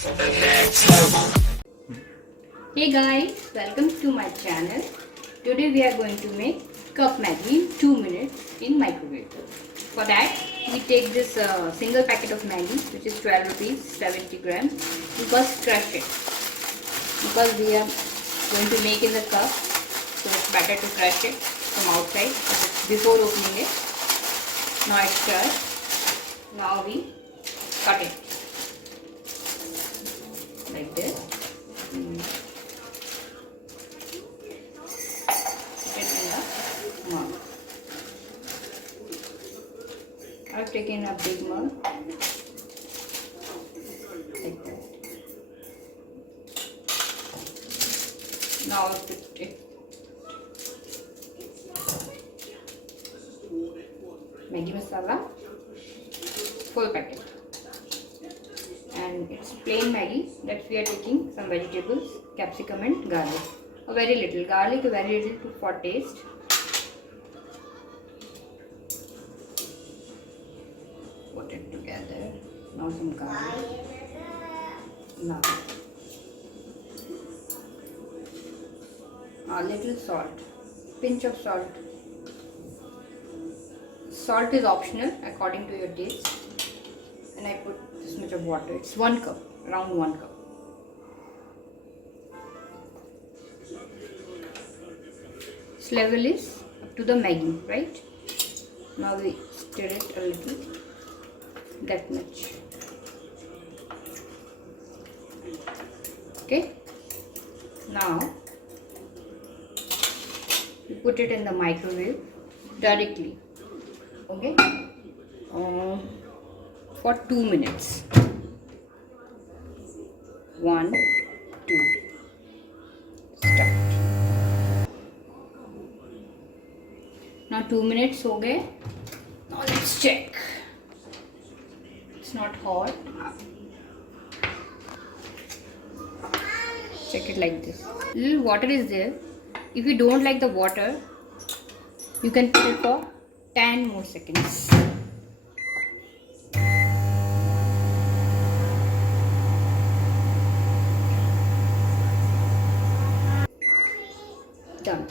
Hey guys, welcome to my channel. Today we are going to make cup Maggi in 2 minutes in microwave. For that, we take this single packet of Maggi, which is 12 rupees, 70 grams. We first crush it because we are going to make in the cup, so it's better to crush it from outside before opening it. Now it's crushed. Now we cut it like this. Mug. I've taken a big mug like that. Now I'll put it Maggi masala, full packet, and it's plain Maggi that we are taking some vegetables, capsicum and garlic. A very little garlic, a very little for taste. Put it together. Now some garlic. Now a little salt, pinch of salt. Salt is optional according to your taste. And I put this much of water. It's 1 cup, around 1 cup. This level is up to the Maggi, right? Now we stir it a little, that much. Okay. Now we put it in the microwave directly. Okay. For 2 minutes. 1, 2. Start. Now 2 minutes हो गए. Now let's check. It's not hot. Check it like this. Little water is there. If you don't like the water, you can put it for 10 more seconds. Done.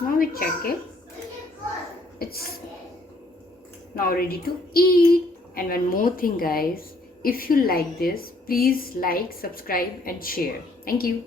Now we check it. It's now ready to eat. And one more thing guys, if you like this, please like, subscribe and share. Thank you.